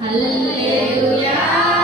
Hallelujah.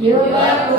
You are